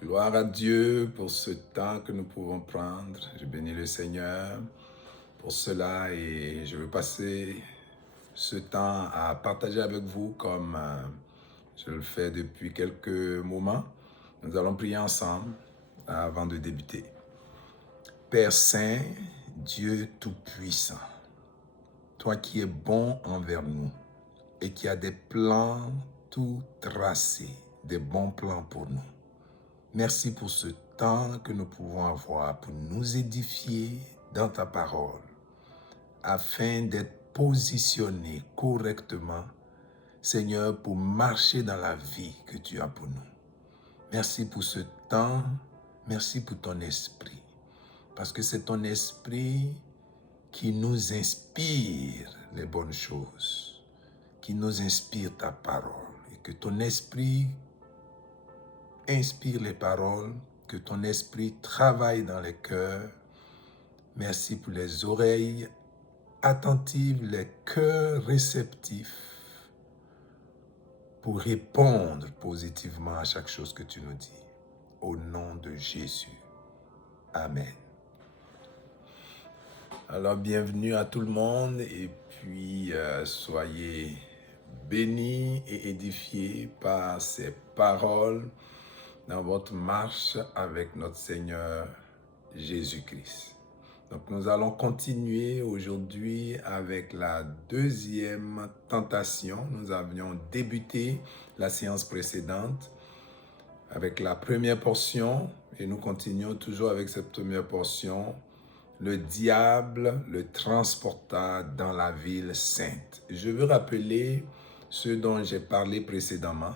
Gloire à Dieu pour ce temps que nous pouvons prendre. Je bénis le Seigneur pour cela et je veux passer ce temps à partager avec vous comme je le fais depuis quelques moments. Nous allons prier ensemble avant de débuter. Père Saint, Dieu Tout-Puissant, toi qui es bon envers nous et qui as des plans tout tracés, des bons plans pour nous. Merci pour ce temps que nous pouvons avoir pour nous édifier dans ta parole, afin d'être positionnés correctement, Seigneur, pour marcher dans la vie que tu as pour nous. Merci pour ce temps, merci pour ton esprit, parce que c'est ton esprit qui nous inspire les bonnes choses, qui nous inspire ta parole, et que ton esprit inspire les paroles, que ton esprit travaille dans les cœurs. Merci pour les oreilles attentives, les cœurs réceptifs pour répondre positivement à chaque chose que tu nous dis. Au nom de Jésus. Amen. Alors, bienvenue à tout le monde et puis soyez bénis et édifiés par ces paroles dans votre marche avec notre Seigneur Jésus-Christ. Donc nous allons continuer aujourd'hui avec la deuxième tentation. Nous avions débuté la séance précédente avec la première portion et nous continuons toujours avec cette première portion. Le diable le transporta dans la ville sainte. Je veux rappeler ce dont j'ai parlé précédemment.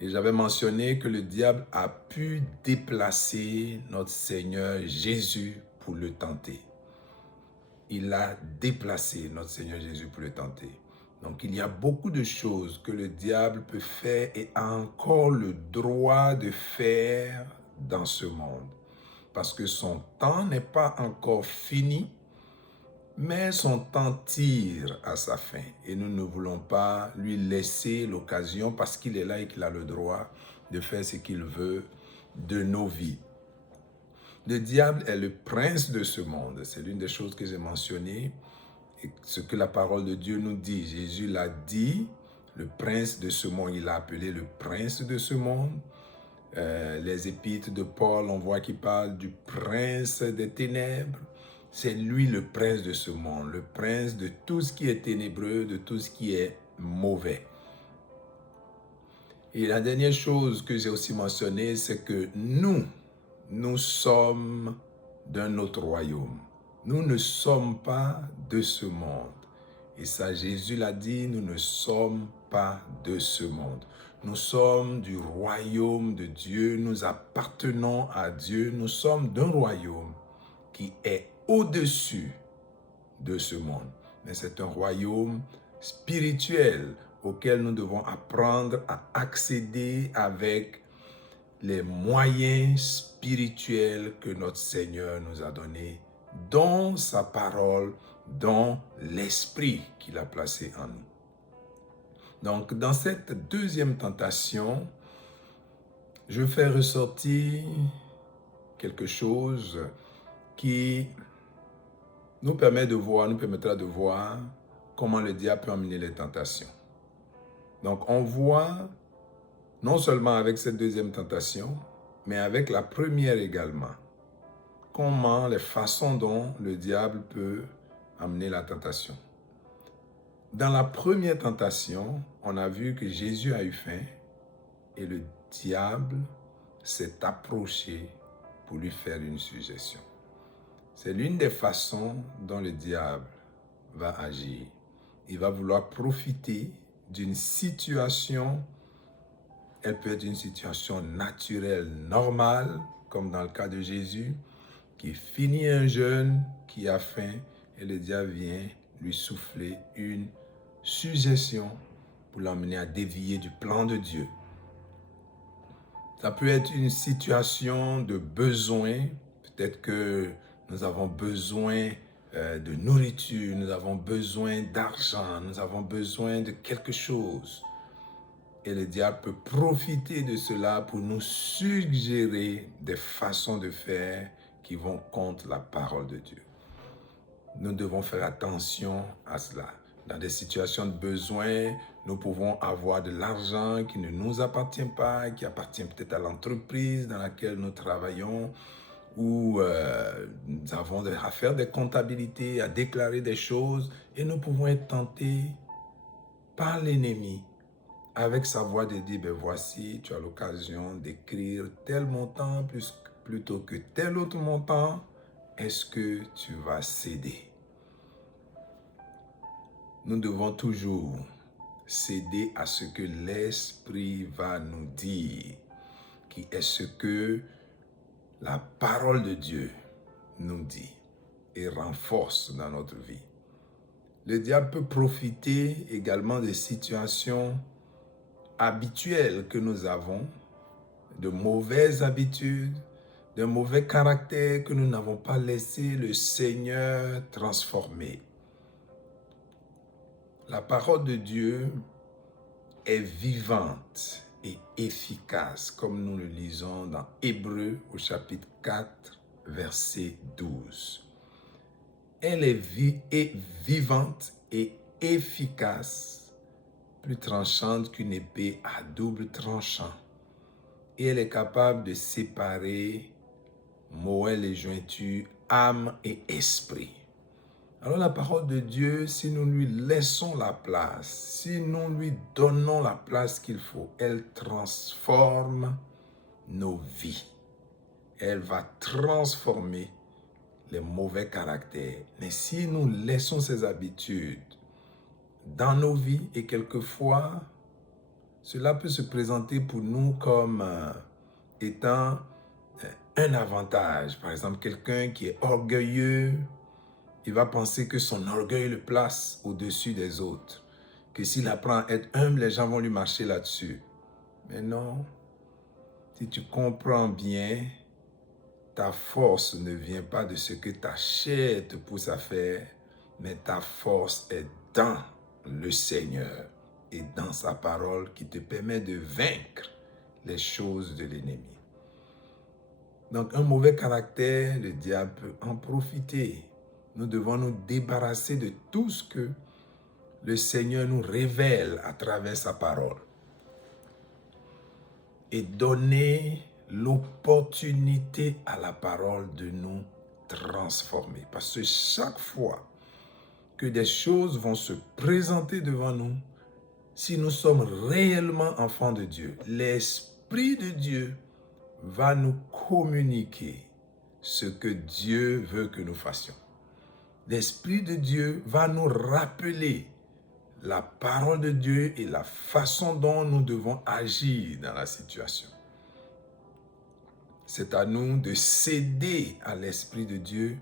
Et j'avais mentionné que le diable a pu déplacer notre Seigneur Jésus pour le tenter. Il a déplacé notre Seigneur Jésus pour le tenter. Donc il y a beaucoup de choses que le diable peut faire et a encore le droit de faire dans ce monde. Parce que son temps n'est pas encore fini, mais son temps tire à sa fin. Et nous ne voulons pas lui laisser l'occasion, parce qu'il est là et qu'il a le droit de faire ce qu'il veut de nos vies. Le diable est le prince de ce monde. C'est l'une des choses que j'ai mentionnées. Et ce que la parole de Dieu nous dit. Jésus l'a dit, le prince de ce monde. Il l'a appelé le prince de ce monde. Les épîtres de Paul, on voit qu'il parle du prince des ténèbres. C'est lui le prince de ce monde, le prince de tout ce qui est ténébreux, de tout ce qui est mauvais. Et la dernière chose que j'ai aussi mentionnée, c'est que nous sommes d'un autre royaume. Nous ne sommes pas de ce monde. Et ça, Jésus l'a dit, nous ne sommes pas de ce monde. Nous sommes du royaume de Dieu, nous appartenons à Dieu, nous sommes d'un royaume qui est au-dessus de ce monde. Mais c'est un royaume spirituel auquel nous devons apprendre à accéder avec les moyens spirituels que notre Seigneur nous a donnés, dont sa parole, dont l'esprit qu'il a placé en nous. Donc, dans cette deuxième tentation, je fais ressortir quelque chose qui nous permettra de voir comment le diable peut emmener les tentations. Donc, on voit, non seulement avec cette deuxième tentation, mais avec la première également, comment les façons dont le diable peut amener la tentation. Dans la première tentation, on a vu que Jésus a eu faim et le diable s'est approché pour lui faire une suggestion. C'est l'une des façons dont le diable va agir. Il va vouloir profiter d'une situation, elle peut être une situation naturelle, normale, comme dans le cas de Jésus, qui finit un jeûne, qui a faim, et le diable vient lui souffler une suggestion pour l'emmener à dévier du plan de Dieu. Ça peut être une situation de besoin, peut-être que nous avons besoin de nourriture, nous avons besoin d'argent, nous avons besoin de quelque chose. Et le diable peut profiter de cela pour nous suggérer des façons de faire qui vont contre la parole de Dieu. Nous devons faire attention à cela. Dans des situations de besoin, nous pouvons avoir de l'argent qui ne nous appartient pas, qui appartient peut-être à l'entreprise dans laquelle nous travaillons, où nous avons à faire des comptabilités, à déclarer des choses, et nous pouvons être tentés par l'ennemi avec sa voix de dire, ben voici, tu as l'occasion d'écrire tel montant plutôt que tel autre montant, est-ce que tu vas céder? Nous devons toujours céder à ce que l'Esprit va nous dire, qui est ce que la parole de Dieu nous dit et renforce dans notre vie. Le diable peut profiter également des situations habituelles que nous avons, de mauvaises habitudes, d'un mauvais caractère que nous n'avons pas laissé le Seigneur transformer. La parole de Dieu est vivante et efficace, comme nous le lisons dans Hébreux au chapitre 4, verset 12. Elle est vivante et efficace, plus tranchante qu'une épée à double tranchant. Et elle est capable de séparer moelle et jointure, âme et esprit. Alors la parole de Dieu, si nous lui laissons la place, si nous lui donnons la place qu'il faut, elle transforme nos vies. Elle va transformer les mauvais caractères. Mais si nous laissons ces habitudes dans nos vies, et quelquefois, cela peut se présenter pour nous comme étant un avantage. Par exemple, quelqu'un qui est orgueilleux, il va penser que son orgueil le place au-dessus des autres. Que s'il apprend à être humble, les gens vont lui marcher là-dessus. Mais non, si tu comprends bien, ta force ne vient pas de ce que ta chair te pousse à faire, mais ta force est dans le Seigneur et dans sa parole qui te permet de vaincre les choses de l'ennemi. Donc un mauvais caractère, le diable peut en profiter. Nous devons nous débarrasser de tout ce que le Seigneur nous révèle à travers sa parole et donner l'opportunité à la parole de nous transformer. Parce que chaque fois que des choses vont se présenter devant nous, si nous sommes réellement enfants de Dieu, l'Esprit de Dieu va nous communiquer ce que Dieu veut que nous fassions. L'Esprit de Dieu va nous rappeler la parole de Dieu et la façon dont nous devons agir dans la situation. C'est à nous de céder à l'Esprit de Dieu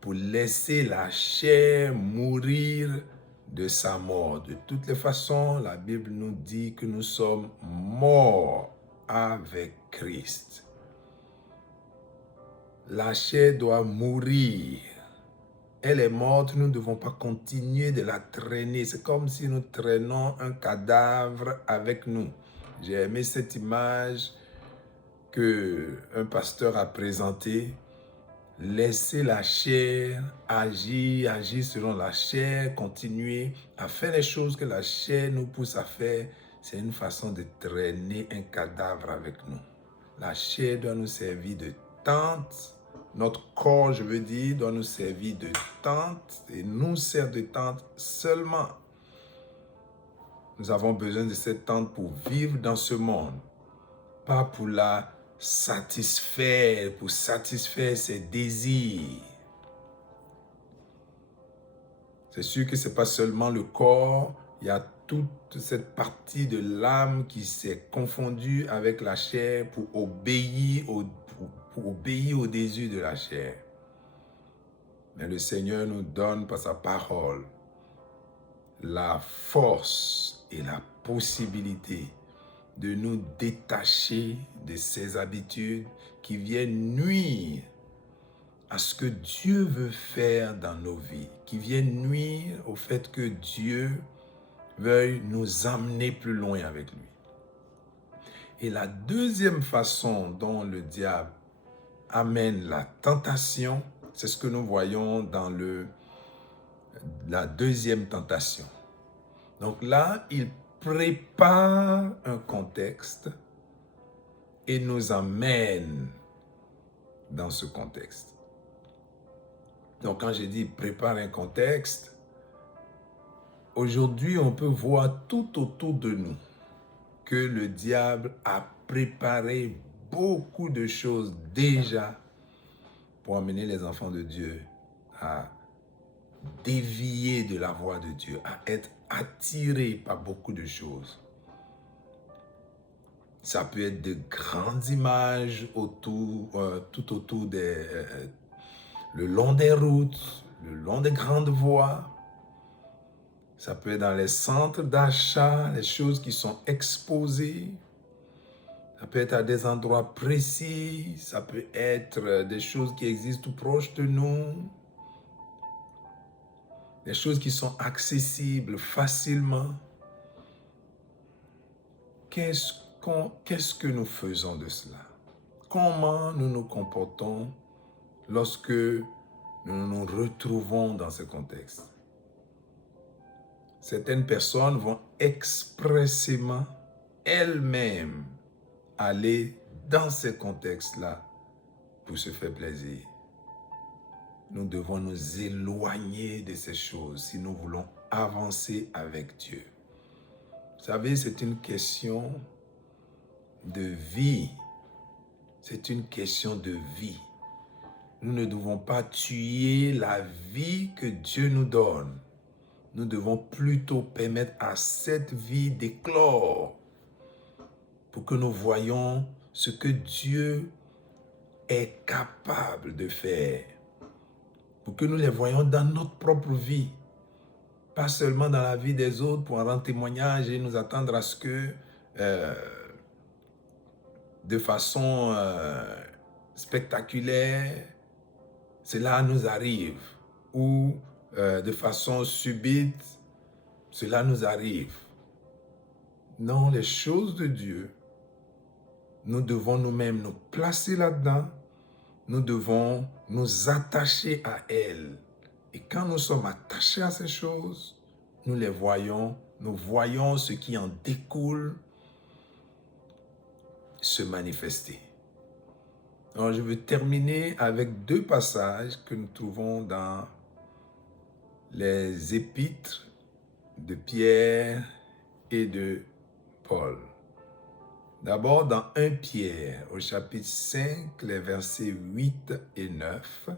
pour laisser la chair mourir de sa mort. De toutes les façons, la Bible nous dit que nous sommes morts avec Christ. La chair doit mourir. Elle est morte, nous ne devons pas continuer de la traîner. C'est comme si nous traînons un cadavre avec nous. J'ai aimé cette image qu'un pasteur a présentée. Laisser la chair agir selon la chair, continuer à faire les choses que la chair nous pousse à faire, c'est une façon de traîner un cadavre avec nous. La chair doit nous servir de tente. Notre corps, je veux dire, doit nous servir de tente et nous sert de tente seulement. Nous avons besoin de cette tente pour vivre dans ce monde, pas pour la satisfaire, pour satisfaire ses désirs. C'est sûr que ce n'est pas seulement le corps, il y a toute cette partie de l'âme qui s'est confondue avec la chair pour obéir au désir de la chair. Mais le Seigneur nous donne par sa parole la force et la possibilité de nous détacher de ces habitudes qui viennent nuire à ce que Dieu veut faire dans nos vies, qui viennent nuire au fait que Dieu veuille nous amener plus loin avec lui. Et la deuxième façon dont le diable amène la tentation, c'est ce que nous voyons dans la deuxième tentation. Donc là, il prépare un contexte et nous emmène dans ce contexte. Donc quand j'ai dit prépare un contexte, aujourd'hui on peut voir tout autour de nous que le diable a préparé beaucoup de choses déjà pour amener les enfants de Dieu à dévier de la voie de Dieu, à être attirés par beaucoup de choses. Ça peut être de grandes images tout autour le long des routes, le long des grandes voies. Ça peut être dans les centres d'achat, les choses qui sont exposées. Ça peut être à des endroits précis. Ça peut être des choses qui existent tout proche de nous. Des choses qui sont accessibles facilement. Qu'est-ce que nous faisons de cela? Comment nous nous comportons lorsque nous nous retrouvons dans ce contexte? Certaines personnes vont expressément elles-mêmes aller dans ces contextes-là pour se faire plaisir. Nous devons nous éloigner de ces choses si nous voulons avancer avec Dieu. Vous savez, c'est une question de vie. C'est une question de vie. Nous ne devons pas tuer la vie que Dieu nous donne. Nous devons plutôt permettre à cette vie d'éclore pour que nous voyions ce que Dieu est capable de faire. Pour que nous les voyions dans notre propre vie. Pas seulement dans la vie des autres pour en rendre témoignage et nous attendre à ce que de façon spectaculaire, cela nous arrive. Ou de façon subite, cela nous arrive. Non, les choses de Dieu, nous devons nous-mêmes nous placer là-dedans. Nous devons nous attacher à elles. Et quand nous sommes attachés à ces choses, nous les voyons, nous voyons ce qui en découle se manifester. Alors, je veux terminer avec deux passages que nous trouvons dans les épîtres de Pierre et de Paul. D'abord, dans 1 Pierre, au chapitre 5, les versets 8 et 9,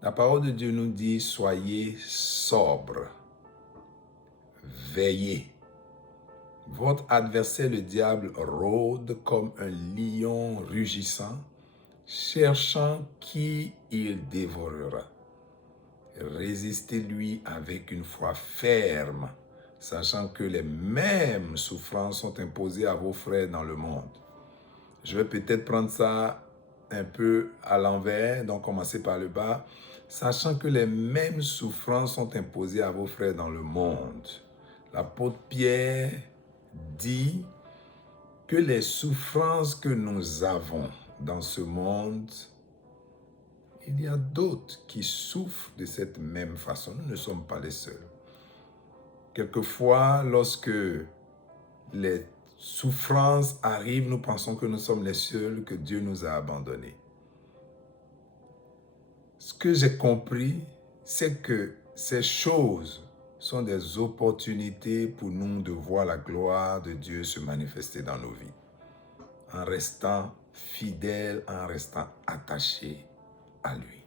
la parole de Dieu nous dit « Soyez sobres, veillez. Votre adversaire, le diable, rôde comme un lion rugissant, cherchant qui il dévorera. Résistez-lui avec une foi ferme, sachant que les mêmes souffrances sont imposées à vos frères dans le monde. » Je vais peut-être prendre ça un peu à l'envers, donc commencer par le bas. Sachant que les mêmes souffrances sont imposées à vos frères dans le monde. L'apôtre Pierre dit que les souffrances que nous avons dans ce monde, il y a d'autres qui souffrent de cette même façon. Nous ne sommes pas les seuls. Quelquefois, lorsque les souffrances arrivent, nous pensons que nous sommes les seuls, que Dieu nous a abandonnés. Ce que j'ai compris, c'est que ces choses sont des opportunités pour nous de voir la gloire de Dieu se manifester dans nos vies. En restant fidèles, en restant attachés à lui.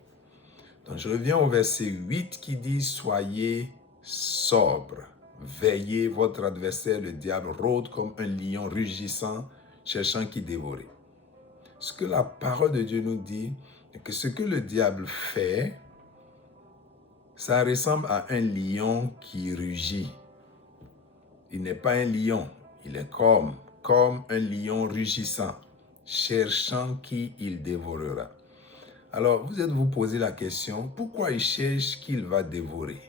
Donc je reviens au verset 8 qui dit « Soyez sobres, veillez, votre adversaire le diable rôde comme un lion rugissant, cherchant qui dévorer. » Ce que la parole de Dieu nous dit, c'est que ce que le diable fait, ça ressemble à un lion qui rugit. Il n'est pas un lion, il est comme un lion rugissant, cherchant qui il dévorera. Alors, vous êtes-vous posé la question, pourquoi il cherche qui il va dévorer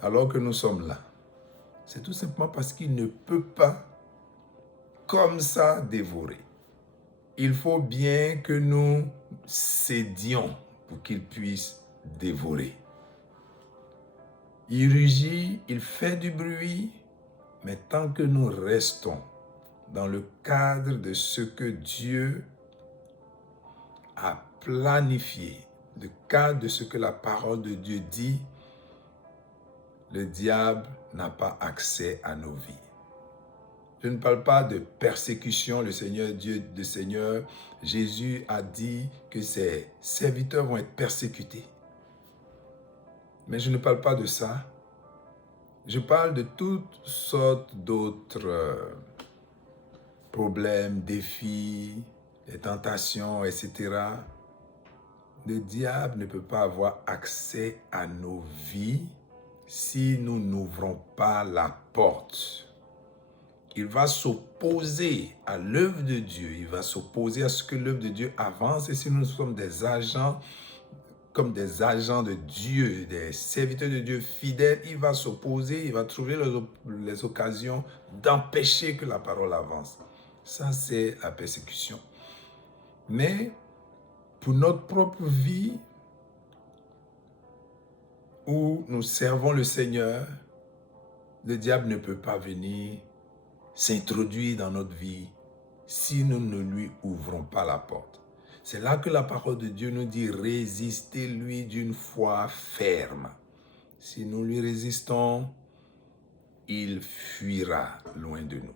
alors que nous sommes là? C'est tout simplement parce qu'il ne peut pas comme ça dévorer. Il faut bien que nous cédions pour qu'il puisse dévorer. Il rugit, il fait du bruit, mais tant que nous restons dans le cadre de ce que Dieu a planifié, le cadre de ce que la parole de Dieu dit, le diable n'a pas accès à nos vies. Je ne parle pas de persécution. Le Seigneur Jésus a dit que ses serviteurs vont être persécutés. Mais je ne parle pas de ça. Je parle de toutes sortes d'autres problèmes, défis, des tentations, etc. Le diable ne peut pas avoir accès à nos vies si nous n'ouvrons pas la porte. Il va s'opposer à l'œuvre de Dieu. Il va s'opposer à ce que l'œuvre de Dieu avance. Et si nous sommes des agents, comme des agents de Dieu, des serviteurs de Dieu fidèles, il va s'opposer, il va trouver les occasions d'empêcher que la parole avance. Ça, c'est la persécution. Mais pour notre propre vie, où nous servons le Seigneur, le diable ne peut pas venir s'introduire dans notre vie si nous ne lui ouvrons pas la porte. C'est là que la parole de Dieu nous dit: résistez-lui d'une foi ferme. Si nous lui résistons, il fuira loin de nous.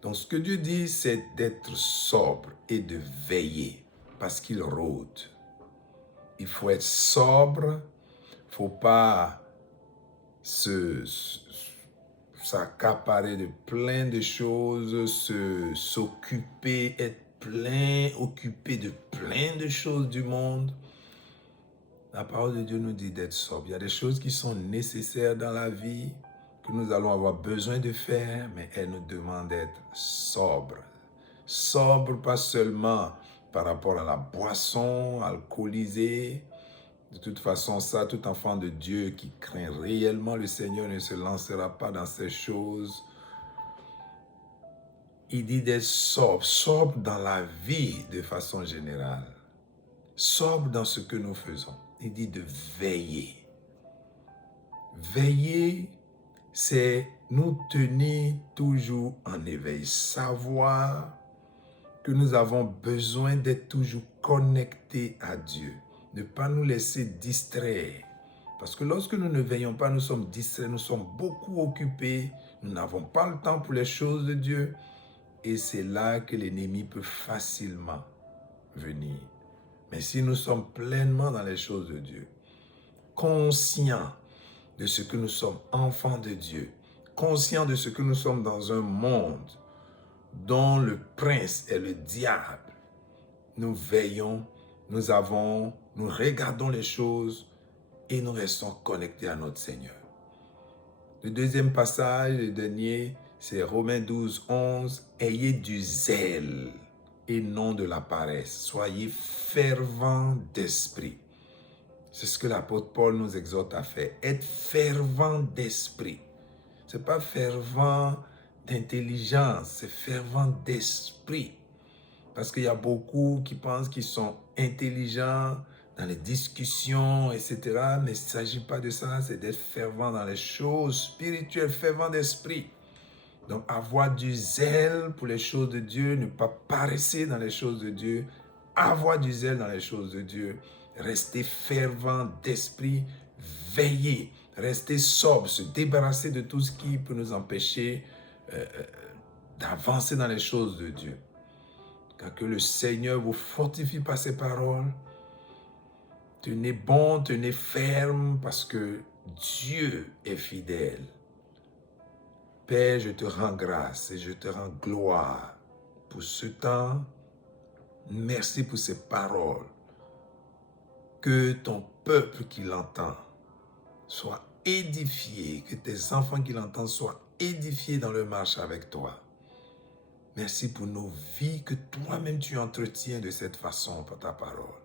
Donc ce que Dieu dit, c'est d'être sobre et de veiller parce qu'il rôde. Il faut être sobre, il ne faut pas s'accaparer de plein de choses, s'occuper, être occupé de plein de choses du monde. La parole de Dieu nous dit d'être sobre. Il y a des choses qui sont nécessaires dans la vie, que nous allons avoir besoin de faire, mais elle nous demande d'être sobre. Sobre pas seulement par rapport à la boisson alcoolisée. De toute façon, ça, tout enfant de Dieu qui craint réellement le Seigneur ne se lancera pas dans ces choses. Il dit d'être sobre, sobre dans la vie de façon générale, sobre dans ce que nous faisons. Il dit de veiller. Veiller, c'est nous tenir toujours en éveil, savoir que nous avons besoin d'être toujours connectés à Dieu. Ne pas nous laisser distraire. Parce que lorsque nous ne veillons pas, nous sommes distraits, nous sommes beaucoup occupés, nous n'avons pas le temps pour les choses de Dieu. Et c'est là que l'ennemi peut facilement venir. Mais si nous sommes pleinement dans les choses de Dieu, conscients de ce que nous sommes enfants de Dieu, conscients de ce que nous sommes dans un monde dont le prince est le diable, nous veillons, nous regardons les choses et nous restons connectés à notre Seigneur. Le deuxième passage, le dernier, c'est Romains 12, 11. Ayez du zèle et non de la paresse. Soyez fervents d'esprit. C'est ce que l'apôtre Paul nous exhorte à faire. Être fervent d'esprit. Ce n'est pas fervent d'intelligence, c'est fervent d'esprit. Parce qu'il y a beaucoup qui pensent qu'ils sont intelligents dans les discussions, etc. Mais il ne s'agit pas de ça, c'est d'être fervent dans les choses spirituelles, fervent d'esprit. Donc avoir du zèle pour les choses de Dieu, ne pas paresser dans les choses de Dieu, avoir du zèle dans les choses de Dieu, rester fervent d'esprit, veiller, rester sobre, se débarrasser de tout ce qui peut nous empêcher d'avancer dans les choses de Dieu. Car que le Seigneur vous fortifie par ses paroles. Tenez bon, tenez ferme, parce que Dieu est fidèle. Père, je te rends grâce et je te rends gloire pour ce temps. Merci pour ces paroles. Que ton peuple qui l'entend soit édifié, que tes enfants qui l'entendent soient édifiés dans leur marche avec toi. Merci pour nos vies que toi-même tu entretiens de cette façon par ta parole.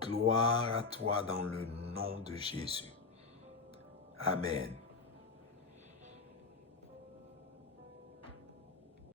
Gloire à toi dans le nom de Jésus. Amen.